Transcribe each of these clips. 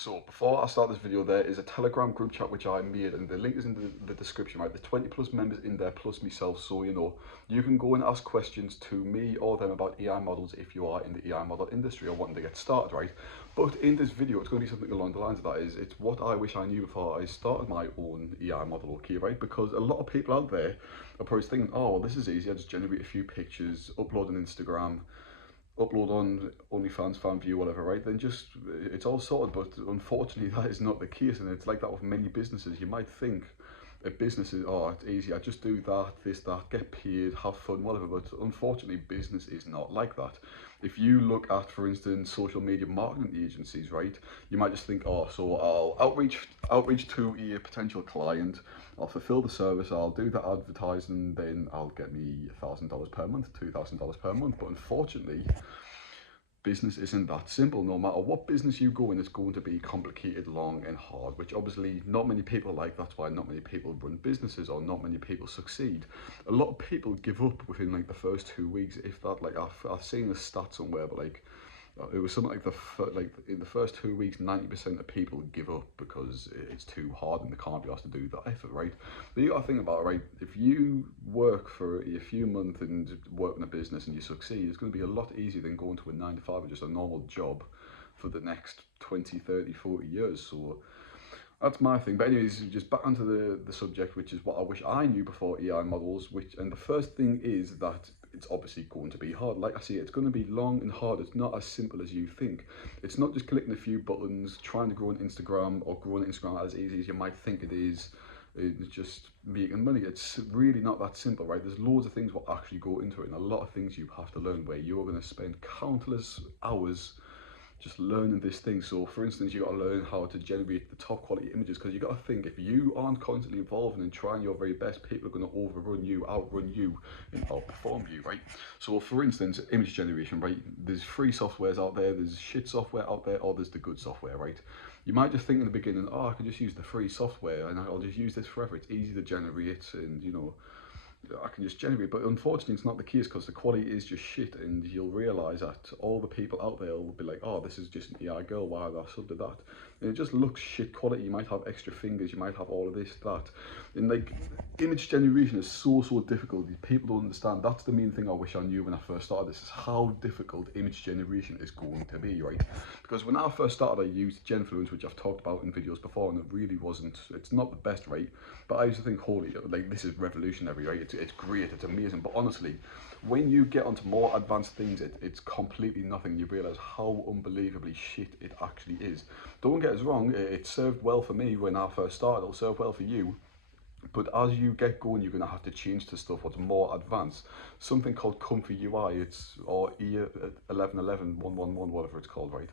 So before I start this video, there is a Telegram group chat which I made, and the link is in the description, right? There's 20 plus members in there plus myself, so you know you can go and ask questions to me or them about AI models if you are in the AI model industry or wanting to get started, right? But in this video, it's going to be something along the lines of that. It's what I wish I knew before I started my own AI model, okay, right? Because a lot of people out there are probably thinking, oh, well, this is easy. I just generate a few pictures, upload on Instagram, upload on OnlyFans, fan view, whatever, right? Then just it's all sorted. But unfortunately, that is not the case, and it's like that with many businesses. You might think a business is, oh, it's easy. I just do that, this, that, get paid, have fun, whatever. But unfortunately, business is not like that. If you look at, for instance, social media marketing agencies, right? You might just think, oh, so I'll outreach to a potential client. I'll fulfill the service. I'll do the advertising. Then I'll get me $1,000 per month, $2,000 per month. But unfortunately, business isn't that simple. No matter what business you go in, it's going to be complicated, long and hard, which obviously not many people like. That's why not many people run businesses or not many people succeed. A lot of people give up within like the first 2 weeks, if that. Like I've seen a stat somewhere, but like it was something like like in the first 2 weeks, 90% of people give up because it's too hard and they can't be asked to do that effort, right? But you got to think about it, right? If you work for a few months and work in a business and you succeed, it's going to be a lot easier than going to a 9 to 5 or just a normal job for the next 20, 30, 40 years. So that's my thing. But anyways, just back onto the subject, which is what I wish I knew before AI models. And the first thing is that it's obviously going to be hard. Like I say, it's going to be long and hard. It's not as simple as you think. It's not just clicking a few buttons, trying to grow on Instagram or grow on Instagram as easy as you might think it is. It's just making money. It's really not that simple, right? There's loads of things what actually go into it, and a lot of things you have to learn where you're going to spend countless hours just learning this thing. So for instance, you got to learn how to generate the top quality images, because you got to think, if you aren't constantly evolving and trying your very best, people are going to overrun you, outrun you, and outperform you, right? So for instance, image generation, right? There's free softwares out there, there's shit software out there, or there's the good software, right? You might just think in the beginning, oh, I can just use the free software and I'll just use this forever. It's easy to generate, and you know, I can just generate. But unfortunately, it's not the case, because the quality is just shit, and you'll realise that all the people out there will be like, oh, this is just an AI girl, why have I subbed to that? And it just looks shit quality. You might have extra fingers, you might have all of this, that. And like, image generation is so difficult. People don't understand. That's the main thing I wish I knew when I first started this, is how difficult image generation is going to be, right? Because when I first started, I used Genfluence, which I've talked about in videos before, and it really wasn't, it's not the best, right? But I used to think, holy, like, this is revolutionary, right? It's great, it's amazing. But honestly, when you get onto more advanced things, it's completely nothing. You realise how unbelievably shit it actually is. Don't get us wrong, it served well for me when I first started, it'll serve well for you. But as you get going, you're going to have to change to stuff what's more advanced. Something called Comfy UI, or E1111, 111, whatever it's called, right?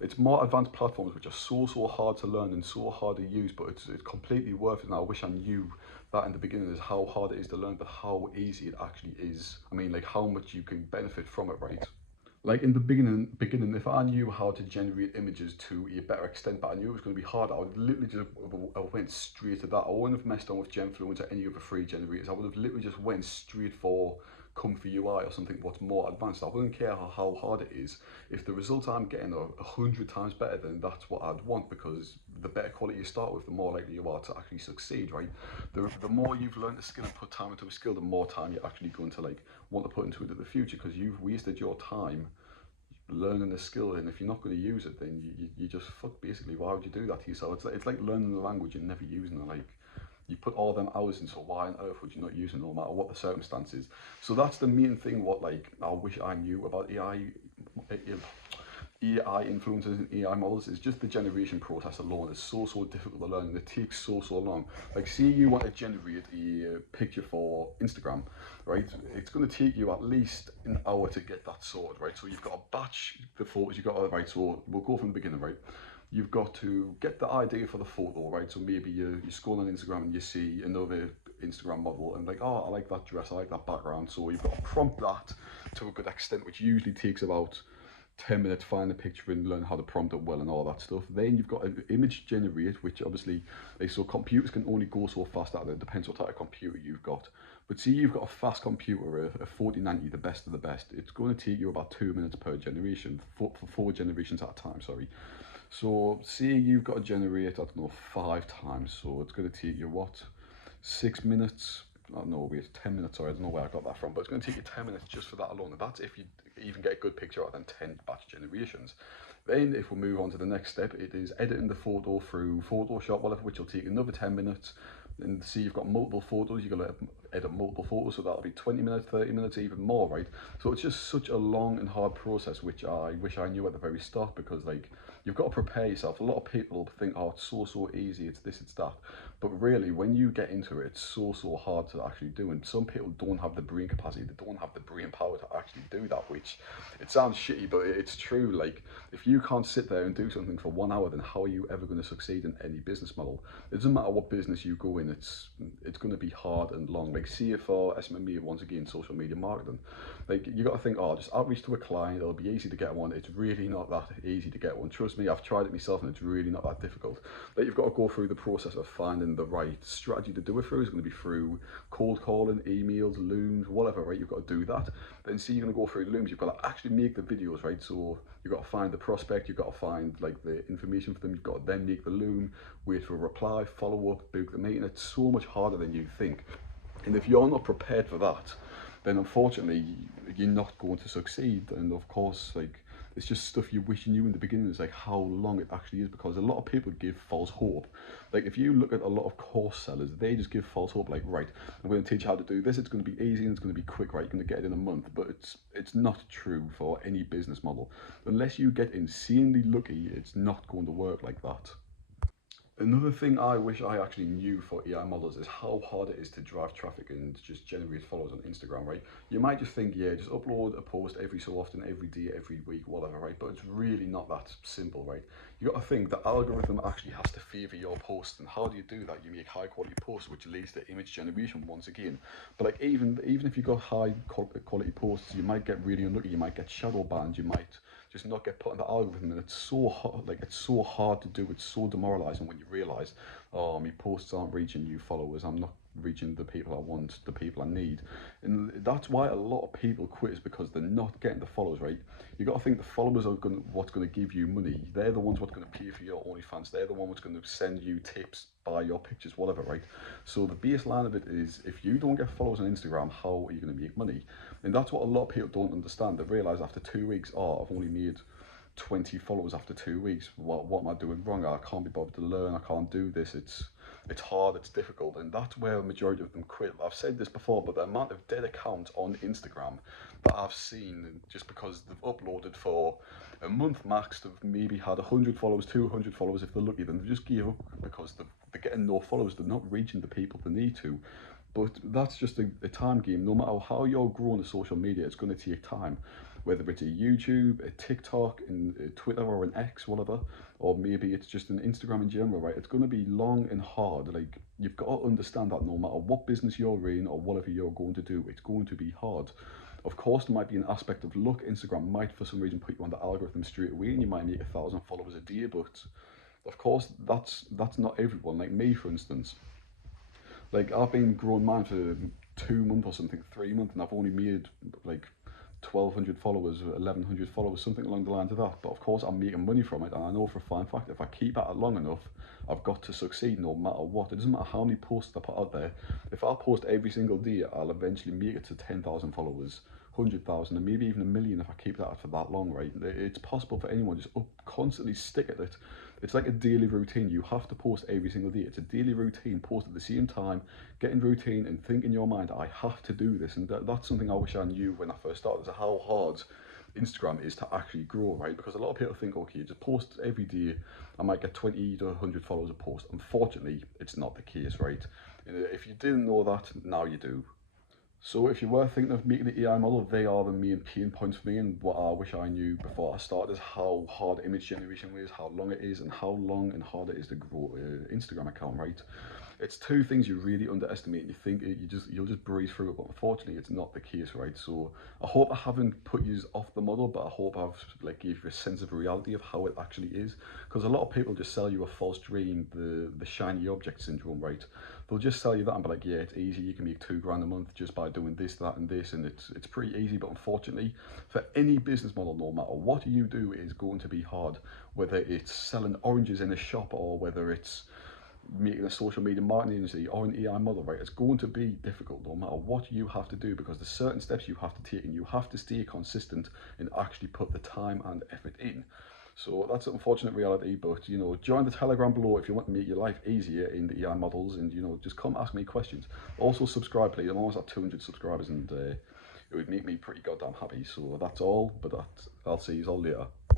It's more advanced platforms which are so hard to learn and so hard to use, but it's completely worth it. And I wish I knew that in the beginning, is how hard it is to learn, but how easy it actually is. I mean, like, how much you can benefit from it, right? Like in the beginning, if I knew how to generate images to a better extent, but I knew it was going to be hard, I would literally just I went straight to that. I wouldn't have messed on with Genfluence or any other free generators. I would have literally just went straight for Comfy UI or something what's more advanced. I wouldn't care how hard it is. If the results I'm getting are 100 times better, then that's what I'd want, because the better quality you start with, the more likely you are to actually succeed, right? The more you've learned a skill and put time into a skill, the more time you're actually going to like want to put into it in the future, because you've wasted your time learning a skill, and if you're not going to use it, then you just fuck, basically. Why would you do that to yourself? It's like learning a language and never using it. Like, you put all them hours in, so why on earth would you not use it, no matter what the circumstances? So that's the main thing what like I wish I knew about AI influences and AI models. Is just the generation process alone is so difficult to learn, and it takes so long. Like, see, you want to generate a picture for Instagram, right? It's going to take you at least an hour to get that sorted, right? So you've got to batch the photos, you've got to, right, so we'll go from the beginning, right? You've got to get the idea for the photo, right? So maybe you scroll on Instagram and you see another Instagram model and like, oh, I like that dress, I like that background. So you've got to prompt that to a good extent, which usually takes about 10 minutes, find a picture and learn how to prompt it well and all that stuff. Then you've got an image generate, which obviously, like, so computers can only go so fast at it. It depends what type of computer you've got. But see, you've got a fast computer, a 4090, the best of the best. It's going to take you about 2 minutes per generation, for 4 generations at a time, sorry. So say you've got to generate, I don't know, 5 times. So it's going to take you what, 6 minutes? I don't know, wait, 10 minutes. Sorry, I don't know where I got that from, but it's going to take you 10 minutes just for that alone. And that's if you even get a good picture out of them 10 batch generations. Then, if we move on to the next step, it is editing the photo through Photoshop, whatever, which will take another 10 minutes. And see, you've got multiple photos, you've got to edit multiple photos, so that'll be 20 minutes, 30 minutes, even more, right? So it's just such a long and hard process, which I wish I knew at the very start, because like, you've got to prepare yourself. A lot of people think, oh, it's so easy, it's this, it's that. But really, when you get into it, it's so hard to actually do. And some people don't have the brain capacity, they don't have the brain power to actually do that, which it sounds shitty, but it's true. Like, if you can't sit there and do something for 1 hour, then how are you ever going to succeed in any business model? It doesn't matter what business you go in, it's going to be hard and long. Like, see if for SMME, once again, social media marketing, like, you got to think, oh, just outreach to a client, it'll be easy to get one. It's really not that easy to get one. Trust me, I've tried it myself, and it's really not that difficult. Like, you've got to go through the process of finding the right strategy to do it through. It's going to be through cold calling, emails, looms, whatever, right? You've got to do that. Then see, you're going to go through looms, you've got to actually make the videos, right? So you've got to find the prospect, you've got to find like the information for them, you've got to then make the loom, wait for a reply, follow up, book the meeting. It's so much harder than you think. And if you're not prepared for that, then unfortunately you're not going to succeed. And of course, like, it's just stuff you wish you knew in the beginning. Is like how long it actually is, because a lot of people give false hope. Like, if you look at a lot of course sellers, they just give false hope. Like, right, I'm going to teach you how to do this. It's going to be easy and it's going to be quick. Right, you're going to get it in a month. But it's not true for any business model. Unless you get insanely lucky, it's not going to work like that. Another thing I wish I actually knew for AI models is how hard it is to drive traffic and just generate followers on Instagram, right? You might just think, yeah, just upload a post every so often, every day, every week, whatever, right? But it's really not that simple, right? You got to think the algorithm actually has to favor your posts, and how do you do that? You make high quality posts, which leads to image generation once again. But like, even if you got high quality posts, you might get really unlucky. You might get shadow banned. You might just not get put in the algorithm, and it's so hard. Like, it's so hard to do. It's so demoralizing when you realize, oh, my posts aren't reaching new followers. I'm not reaching the people I want, the people I need. And that's why a lot of people quit, is because they're not getting the followers, right? You got to think the followers are what's going to give you money. They're the ones what's going to pay for your OnlyFans. They're the one what's going to send you tips, buy your pictures, whatever, right? So the baseline of it is, if you don't get followers on Instagram, how are you going to make money? And that's what a lot of people don't understand. They realize after 2 weeks, oh, I've only made 20 followers after 2 weeks. What am I doing wrong? I can't be bothered to learn. I can't do this. It's hard. It's difficult, and that's where a majority of them quit. I've said this before, but the amount of dead accounts on Instagram that I've seen, just because they've uploaded for a month max, they've maybe had 100 followers, 200 followers if they're lucky. Then they just give up because they're getting no followers. They're not reaching the people they need to. But that's just a time game. No matter how you're growing a social media, it's going to take time. Whether it's a YouTube, a TikTok, and a Twitter, or an X, whatever, or maybe it's just an Instagram in general, right? It's going to be long and hard. Like, you've got to understand that no matter what business you're in or whatever you're going to do, it's going to be hard. Of course, there might be an aspect of luck. Instagram might, for some reason, put you on the algorithm straight away, and you might make 1,000 followers a day. But of course, that's not everyone. Like me, for instance. Like, I've been growing mine for 2 months or something, 3 months, and I've only made like 1,200 followers, 1,100 followers, something along the lines of that. But of course, I'm making money from it, and I know for a fine fact, if I keep at it long enough, I've got to succeed no matter what. It doesn't matter how many posts I put out there. If I post every single day, I'll eventually make it to 10,000 followers, 100,000, and maybe even a million if I keep that for that long, right? It's possible for anyone, just constantly stick at it. It's like a daily routine. You have to post every single day. It's a daily routine. Post at the same time, get in routine, and think in your mind, I have to do this. And that's something I wish I knew when I first started, is how hard Instagram is to actually grow, right? Because a lot of people think, okay, just post every day, I might get 20 to 100 followers a post. Unfortunately, it's not the case, right? And if you didn't know that, now you do. So if you were thinking of making an AI model, they are the main pain points for me, and what I wish I knew before I started is how hard image generation is, how long it is, and how long and hard it is to grow an Instagram account, right? It's two things you really underestimate, and you think you'll just breeze through it, but unfortunately it's not the case, right? So I hope I haven't put you off the model, but I hope I've like gave you a sense of reality of how it actually is, because a lot of people just sell you a false dream, the shiny object syndrome, right? they'll just sell you that and be like, yeah, it's easy, you can make £2 grand a month just by doing this, that and this, and it's pretty easy. But unfortunately, for any business model, no matter what you do, is going to be hard, whether it's selling oranges in a shop or whether it's making a social media marketing agency or an EI model, right? It's going to be difficult no matter what you have to do, because there's certain steps you have to take and you have to stay consistent and actually put the time and effort in. So that's an unfortunate reality, but you know, join the Telegram below if you want to make your life easier in the EI models, and you know, just come ask me questions. Also subscribe, please. I'm almost at 200 subscribers, and it would make me pretty goddamn happy. So that's all, but I'll see you all later.